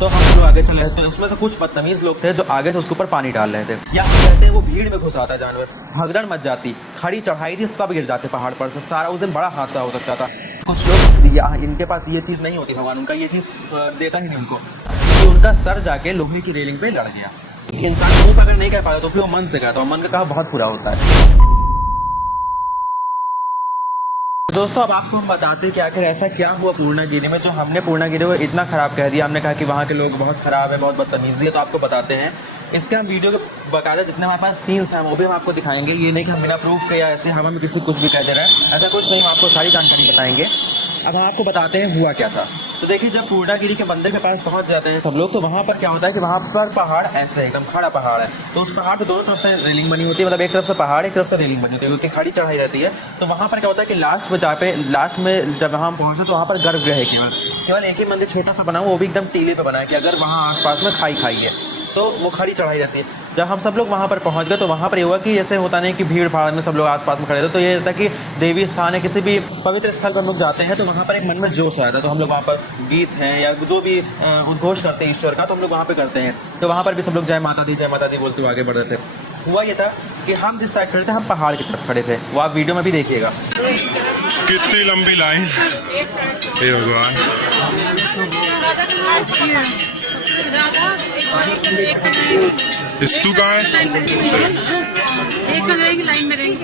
तो हम लोग आगे चल रहे थे, तो उसमें से कुछ बदतमीज लोग थे जो आगे से उसके ऊपर पानी डाल रहे थे। या हम कहते हैं वो भीड़ में घुस आता जानवर, भगदड़ मच जाती, खड़ी चढ़ाई थी, सब गिर जाते पहाड़ पर से, सारा उस दिन बड़ा हादसा हो सकता था। कुछ लोग इनके पास ये चीज़ नहीं होती, भगवान उनका ये चीज़ देता ही नहीं उनको, कि उनका सर जाके लोहे की रेलिंग पे लड़ गया। इंसान मुंह पर अगर नहीं कह पाता तो फिर वो मन से कहता, और मन का कहा बहुत बुरा होता है। दोस्तों अब आपको हम बताते हैं कि आखिर ऐसा क्या हुआ पूर्णागिरि में, जो हमने पूर्णागिरि को इतना ख़राब कह दिया। हमने कहा कि वहाँ के लोग बहुत ख़राब है, बहुत बदतमीजी है। तो आपको बताते हैं इसके हम वीडियो के बाकायदा जितने हमारे पास सीन्स हैं वो भी हम आपको दिखाएंगे। ये नहीं कि हम बिना प्रूफ के या ऐसे हवा में किसी कुछ भी कह दे रहे हैं, ऐसा कुछ नहीं, हम आपको सारी जानकारी बताएंगे। अब हम आपको बताते हैं हुआ क्या था। तो देखिए, जब पूर्णागिरि के मंदिर के पास पहुंच जाते हैं सब लोग, तो वहाँ पर क्या होता है कि वहाँ पर पहाड़ ऐसे एकदम खड़ा पहाड़ है। तो उस पहाड़ पे दोनों तरफ से रेलिंग बनी होती है, मतलब एक तरफ से पहाड़, एक तरफ से रेलिंग बनी होती है, क्योंकि खड़ी चढ़ाई रहती है। तो वहाँ पर क्या होता है कि लास्ट में जब हम पहुँचे तो वहाँ पर गर्भगृह है, केवल एक ही मंदिर छोटा सा बना हुआ, वो भी एकदम टीले पे बना है कि अगर वहाँ आसपास में खाई है तो वो खड़ी चढ़ाई रहती है। जब हम सब लोग वहाँ पर पहुँच गए तो वहाँ पर ये हुआ कि जैसे होता नहीं कि भीड़ भाड़ में सब लोग आसपास में खड़े थे, तो ये रहता कि देवी स्थान है, किसी भी पवित्र स्थल पर हम लोग जाते हैं तो वहाँ पर एक मन में जोश आता है। तो हम लोग वहाँ पर गीत हैं या जो भी उद्घोष करते हैं ईश्वर का, तो हम लोग वहाँ पर करते हैं। तो वहाँ पर भी सब लोग जय माता दी बोलते हुए आगे बढ़ रहे थे। हुआ ये था कि हम जिस साइड खड़े थे, हम पहाड़ की तरफ खड़े थे, वो आप वीडियो में भी देखिएगा। कितनी लंबी लाइन, हे भगवान। स्तू कहाँ है? एक समय की लाइन में रहेंगे।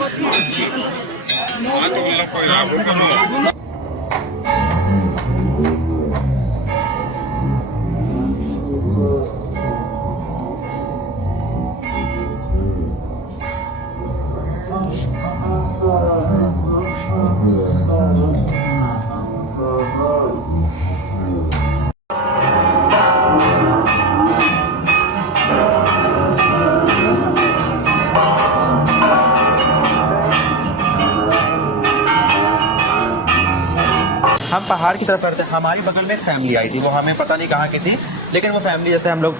हम पहाड़ की तरफ करते, हमारी बगल में एक फैमिली आई थी, वो हमें पता नहीं कहाँ की थी, लेकिन वो फैमिली जैसे हम लोग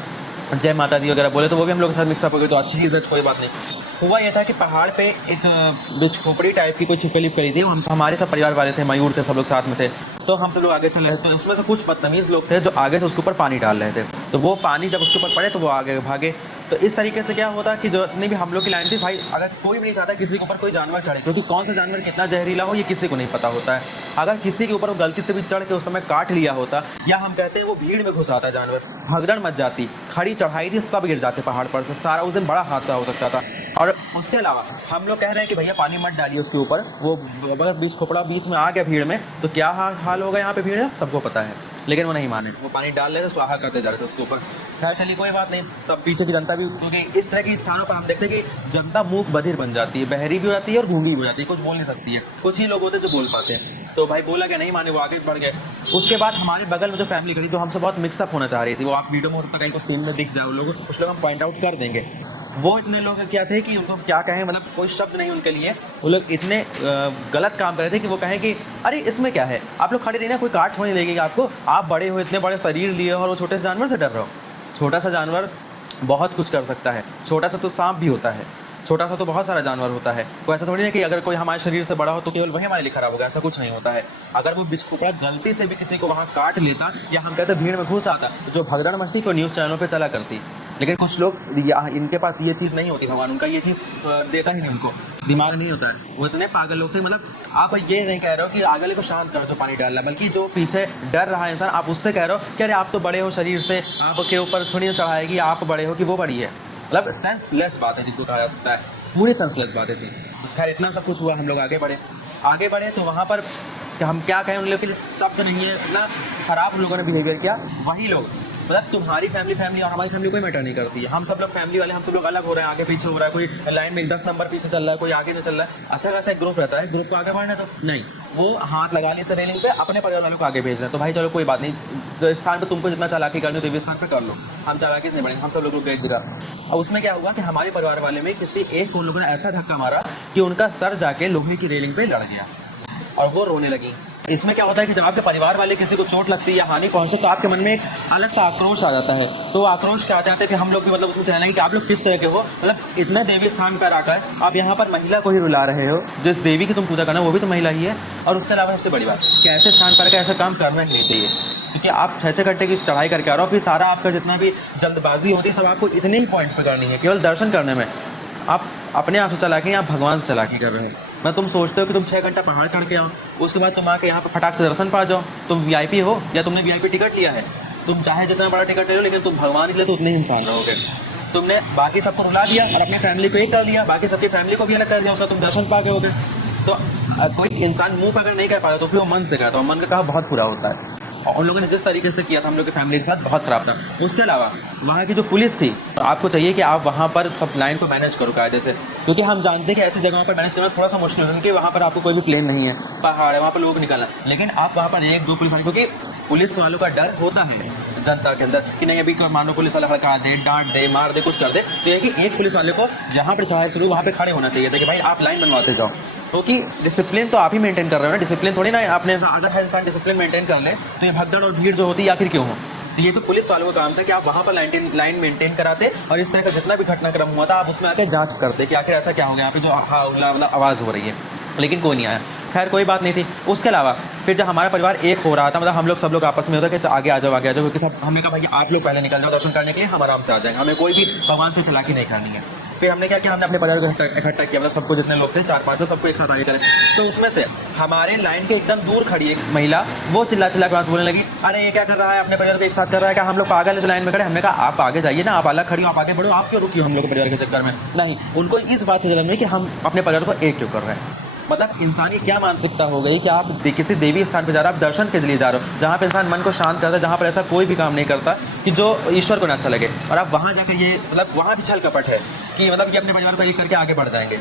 जय माता दी वगैरह बोले तो वो भी हम लोग के साथ मिक्सअप हो गए, तो अच्छी चीज़ है, कोई बात नहीं। हुआ ये था कि पहाड़ पे एक बीच खोपड़ी टाइप की कोई छिपकली करी थी, हमारे सब परिवार वाले थे, मयूर थे, सब लोग साथ में थे। तो हम सब लोग आगे चल रहे थे, तो उसमें से कुछ बदतमीज लोग थे जो आगे से उसके ऊपर पानी डाल रहे थे। तो वो पानी जब उसके ऊपर पड़े तो वो आगे भागे। तो इस तरीके से क्या होता कि जो जितनी भी हम लोग की लाइन थी, भाई अगर कोई भी नहीं चाहता किसी के ऊपर कोई जानवर चढ़े, क्योंकि कौन सा जानवर कितना जहरीला हो ये किसी को नहीं पता होता है। अगर किसी के ऊपर वो गलती से भी चढ़ के उस समय काट लिया होता, या हम कहते हैं वो भीड़ में घुस आता जानवर, भगदड़ मच जाती, खड़ी चढ़ाई थी, सब गिर जाते पहाड़ पर से, सारा उस दिन बड़ा हादसा हो सकता था। और उसके अलावा हम लोग कह रहे हैं कि भैया पानी मत डालिए उसके ऊपर, वो अगर बीच खोपड़ा बीच में आ गया भीड़ में तो क्या हाल होगा यहाँ पे भीड़ है, सबको पता है। लेकिन वो नहीं माने, वो पानी डाल रहे थे, स्वाहा करते जा रहे थे उसके ऊपर। खैर चलिए कोई बात नहीं, सब पीछे की जनता भी, क्योंकि इस तरह के स्थानों पर हम देखते हैं कि जनता मूक बधिर बन जाती है, बहरी भी हो जाती है और गूंगी भी हो जाती है, कुछ बोल नहीं सकती है। कुछ ही लोग होते हैं जो बोल पाते हैं। तो भाई बोला कि नहीं माने, वो आगे बढ़ गए। उसके बाद हमारे बगल में जो फैमिली खड़ी जो हमसे बहुत मिक्सअप होना चाह रही थी, वो आप वीडियो में हो सकता है कहीं को सीन में दिख जाए, कुछ लोग हम पॉइंट आउट कर देंगे। वो इतने लोग क्या थे कि उनको क्या कहें, मतलब कोई शब्द नहीं उनके लिए। वो लोग इतने गलत काम कर रहे थे कि वो कहें कि अरे इसमें क्या है, आप लोग खड़े रहिए ना, कोई काट छोड़ नहीं देगी आपको, आप बड़े हो, इतने बड़े शरीर लिए और वो छोटे से जानवर से डर रहे हो। छोटा सा जानवर बहुत कुछ कर सकता है, छोटा सा तो सांप भी होता है, छोटा सा तो बहुत सारा जानवर होता है। कोई ऐसा थोड़ी नहीं कि अगर कोई हमारे शरीर से बड़ा हो तो केवल वही हमारे लिए खराब होगा, ऐसा कुछ नहीं होता है। अगर वो बिस्कुपड़ा गलती से भी किसी को वहाँ काट लेता या हम कहते भीड़ में घुस आता, तो जो भगदड़ मचती को न्यूज़ चैनलों पे चला करती। लेकिन कुछ लोग इनके पास ये चीज़ नहीं होती, भगवान उनका ये चीज़ देता ही नहीं उनको, दिमाग नहीं होता है। वो इतने पागल लोग थे, मतलब आप ये नहीं कह रहे हो कि आगे को शांत करो जो पानी डाल रहा है, बल्कि जो पीछे डर रहा है इंसान, आप उससे कह रहे हो कि अरे आप तो बड़े हो शरीर से, आपके ऊपर थोड़ी चढ़ाएगी, आप बड़े हो कि वो बड़ी है। मतलब सेंसलेस बात है जिसको कहा जा सकता है, पूरी सेंसलेस बातें थी। खैर इतना सब कुछ हुआ, हम लोग आगे बढ़े तो वहाँ पर हम क्या कहें, उन लोगों के लिए शब्द नहीं है, इतना ख़राब उन लोगों ने बिहेवियर किया। वही लोग, मतलब तुम्हारी फैमिली और हमारी फैमिली कोई मैटर नहीं करती है, हम सब लोग फैमिली वाले, हम सब लोग अलग हो रहे हैं, आगे पीछे हो रहा है, कोई लाइन में 10 नंबर पीछे चल रहा है, कोई आगे नहीं चल रहा है। अच्छा खासा एक ग्रुप रहता है, ग्रुप को आगे बढ़ना तो नहीं, वो हाथ लगा ली से रेलिंग पे, अपने परिवार वालों को आगे भेज रहे हैं। तो भाई चलो कोई बात नहीं, जो स्थान पर तुमको जितना चालाकी करनी हो देवी स्थान पर कर लो, हम चालाकी से नहीं बढ़ेंगे, हम सब लोग एक जगह। और उसमें क्या हुआ कि हमारे परिवार वाले में किसी एक को उन लोगों ने ऐसा धक्का मारा कि उनका सर जाके लोहे की रेलिंग पे लड़ गया और वो रोने लगी। इसमें क्या होता है कि जब आपके परिवार वाले किसी को चोट लगती है या हानि पहुंचे तो आपके मन में एक अलग सा आक्रोश आ जाता है। तो आक्रोश क्या आते हैं कि हम लोग भी मतलब उसमें चाहेंगे कि आप लोग किस तरह के हो, मतलब इतने देवी स्थान पर आकर आप यहाँ पर महिला को ही रुला रहे हो, जिस देवी की तुम पूजा करना वो भी तो महिला ही है। और उसके अलावा सबसे बड़ी बात कि ऐसे स्थान पर ऐसा काम करना ही नहीं चाहिए। क्योंकि आप 6-6 घंटे की चढ़ाई करके आ रहे हो, फिर सारा आपका जितना भी जल्दबाजी होती है सब आपको इतने ही पॉइंट पे करनी है, केवल दर्शन करने में। आप अपने आप से चालाकी, आप भगवान से चालाकी कर रहे हो। मैं तुम सोचते हो कि तुम 6 घंटा पहाड़ चढ़ के आओ, उसके बाद तुम आके यहाँ पर फटाक से दर्शन पा जाओ। तुम वीआईपी हो या तुमने वीआईपी टिकट लिया है, तुम चाहे जितना बड़ा टिकट ले लो, लेकिन तुम भगवान के लिए तो उतने ही इंसान रहोगे। तुमने बाकी सबको रुला दिया और अपनी फैमिली को एक कर लिया, बाकी सबकी फैमिली को भी अलग कर दिया, उसका तुम दर्शन पा गए होगे। तो कोई इंसान मुंह पर अगर नहीं कर पाता तो फिर वो मन से करता है, मन का कहा बहुत बुरा होता है। और उन लोगों ने जिस तरीके से किया था हम लोग की फैमिली के साथ, बहुत ख़राब था। उसके अलावा वहाँ की जो पुलिस थी, आपको चाहिए कि आप वहाँ पर सब लाइन को मैनेज करो कायदे से, क्योंकि हम जानते हैं कि ऐसी जगहों पर मैनेज करना थोड़ा सा मुश्किल है, क्योंकि वहाँ पर आपको कोई भी प्लेन नहीं है, पहाड़ है, वहाँ पर लोग निकलना। लेकिन आप वहाँ पर 1-2 पुलिस वाले, क्योंकि पुलिस वालों का डर होता है जनता के अंदर कि नहीं अभी मान लो पुलिस वाला हड़का दे, डांट दे, मार दे, कुछ कर दे, तो ये कि एक पुलिस वाले को जहाँ पर चढ़ाई शुरू वहाँ पे खड़े होना चाहिए था कि भाई आप लाइन बनवाते जाओ, क्योंकि डिसिप्लिन तो आप ही मेंटेन कर रहे हो ना, डिसिप्लिन थोड़ी ना आपने, अगर हर इंसान डिसिप्लिन मेंटेन कर ले तो ये भगदड़ और भीड़ जो होती है आखिर क्यों हो। तो ये तो पुलिस वालों का काम था कि आप वहाँ पर लाइन मेंटेन कराते और इस तरह का जितना भी घटनाक्रम हुआ था आप उसमें आके जांच करते कि आखिर ऐसा क्या हो गया यहाँ पे जो आवाज़ हो रही है, लेकिन कोई नहीं आया। खैर कोई बात नहीं थी। उसके अलावा फिर जब हमारा परिवार एक हो रहा था, मतलब हम लोग सब लोग आपस में होता कि आगे आ जाओ, क्योंकि सब हमने कहा भाई आप लोग पहले निकल जाओ दर्शन करने के लिए, हम आराम से आ जाएंगे, हमें कोई भी भगवान से चालाकी नहीं करनी है। फिर हमने क्या किया, हमने अपने परिवार को इकट्ठा किया, मतलब सबको जितने लोग थे 4-5 तो सबको एक साथ आगे करें। तो उसमें से हमारे लाइन के एकदम दूर खड़ी एक महिला, वो चिल्ला के पास बोलने लगी, अरे ये क्या कर रहा है, अपने परिवार को एक साथ कर रहा है क्या, हम लोग पागल है लाइन में खड़े। हमने कहा आप आगे जाइए ना, आप अलग खड़ी हो, आप आगे बढ़ो, आप क्यों रुकी हो हम लोग परिवार के चक्कर में। नहीं, उनको इस बात से जलन हुई कि हम अपने परिवार को एक क्यों कर रहे हैं। मतलब इंसान की क्या मानसिकता हो गई कि आप किसी देवी स्थान पर जा रहे हो, आप दर्शन के लिए जा रहे हो, जहाँ पर इंसान मन को शांत करता है, जहाँ पर ऐसा कोई भी काम नहीं करता कि जो ईश्वर को ना अच्छा लगे, और आप वहाँ जाकर ये मतलब वहाँ भी छल कपट है कि मतलब कि अपने परिवार को एक करके आगे बढ़ जाएंगे।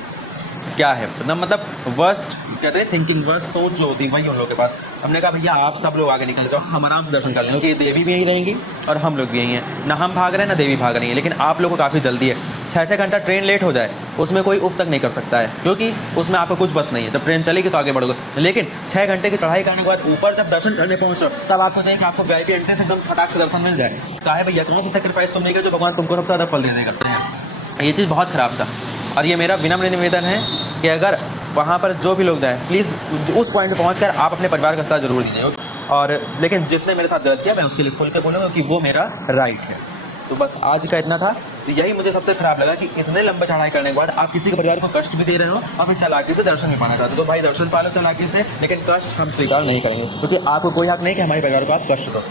क्या है मतलब वर्स्ट कहते हैं थिंकिंग, वर्स्ट सोच जो होती है वही उन लोगों के पास। हमने कहा भैया आप सब लोग आगे निकल जाओ, हम आराम से दर्शन कर लेंगे, क्योंकि देवी भी यहीं रहेंगी और हम लोग भी यहीं हैं, ना हम भाग रहे हैं ना देवी भाग रही है। लेकिन आप लोगों को काफ़ी जल्दी है, 6-6 घंटा ट्रेन लेट हो जाए उसमें कोई उफ तक नहीं कर सकता है, क्योंकि उसमें आपको कुछ बस नहीं है, जब ट्रेन चलेगी तो आगे बढ़ोगे। लेकिन 6 घंटे की चढ़ाई करने के बाद ऊपर जब दर्शन करने पहुँचो तब आपको चाहिए कि आपको वीआईपी एंट्रेंस एकदम फटाक से दर्शन मिल जाए। कहा है भैया कौन सा सेक्रीफाइस तुमने किया जो भगवान तुमको सबसे ज़्यादा फल दे देगा। ये चीज़ बहुत ख़राब था, और ये मेरा विनम्र निवेदन है कि अगर वहाँ पर जो भी लोग जाएँ प्लीज़ उस पॉइंट पे पहुँचकर आप अपने परिवार का साथ जरूर दीजिए। और लेकिन जिसने मेरे साथ गलत किया मैं उसके लिए खुल के बोलूँगा कि वो मेरा राइट है। तो बस आज का इतना था। तो यही मुझे सबसे खराब लगा कि इतने लंबे चढ़ाई करने के बाद आप किसी के परिवार को कष्ट भी दे रहे हो और फिर चालाकी से दर्शन भी पाना चाहते हो। तो भाई दर्शन पा लो चालाकी से, लेकिन कष्ट हम स्वीकार नहीं करेंगे, क्योंकि आपको कोई हक नहीं कि हमारे परिवार को आप कष्ट दो।